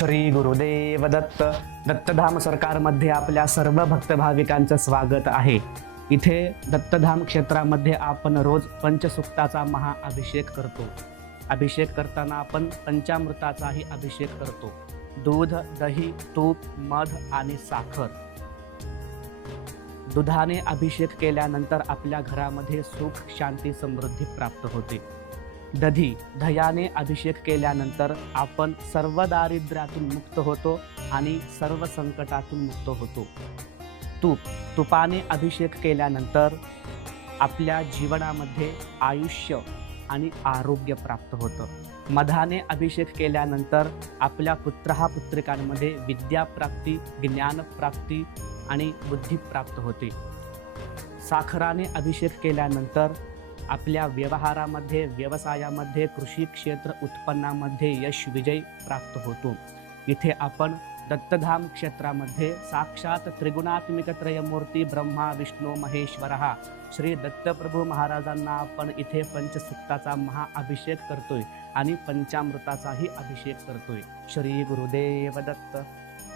श्री गुरुदेव दत्त. दत्तधाम सरकारमध्ये आपल्या सर्व भक्त भाविकांचं स्वागत आहे. इथे दत्तधाम क्षेत्रामध्ये आपण रोज पंचसुक्ताचा महाअभिषेक करतो. अभिषेक करताना आपण पंचामृताचाही अभिषेक करतो. दूध दही तूप मध आणि साखर. दुधाने अभिषेक केल्यानंतर आपल्या घरामध्ये सुख शांती समृद्धी प्राप्त होते. दधी दह्याने अभिषेक केल्यानंतर आपण सर्व दारिद्र्यातून मुक्त होतो आणि सर्व संकटातून मुक्त होतो. तूप तुपाने अभिषेक केल्यानंतर आपल्या जीवनामध्ये आयुष्य आणि आरोग्य प्राप्त होतं. मधाने अभिषेक केल्यानंतर आपल्या पुत्रहा पुत्रिकांमध्ये विद्याप्राप्ती ज्ञानप्राप्ती आणि बुद्धी प्राप्त होते. साखराने अभिषेक केल्यानंतर आपल्या व्यवहारामध्ये व्यवसायामध्ये कृषी क्षेत्र उत्पन्नामध्ये यश विजय प्राप्त होतो. इथे आपण दत्तधाम क्षेत्रामध्ये साक्षात त्रिगुणात्मिक त्रयमूर्ती ब्रह्मा विष्णू महेश्वर श्री दत्तप्रभू महाराजांना आपण इथे पंचसुक्ताचा महाअभिषेक करतोय आणि पंचामृताचाही अभिषेक करतोय. श्री गुरुदेव दत्त.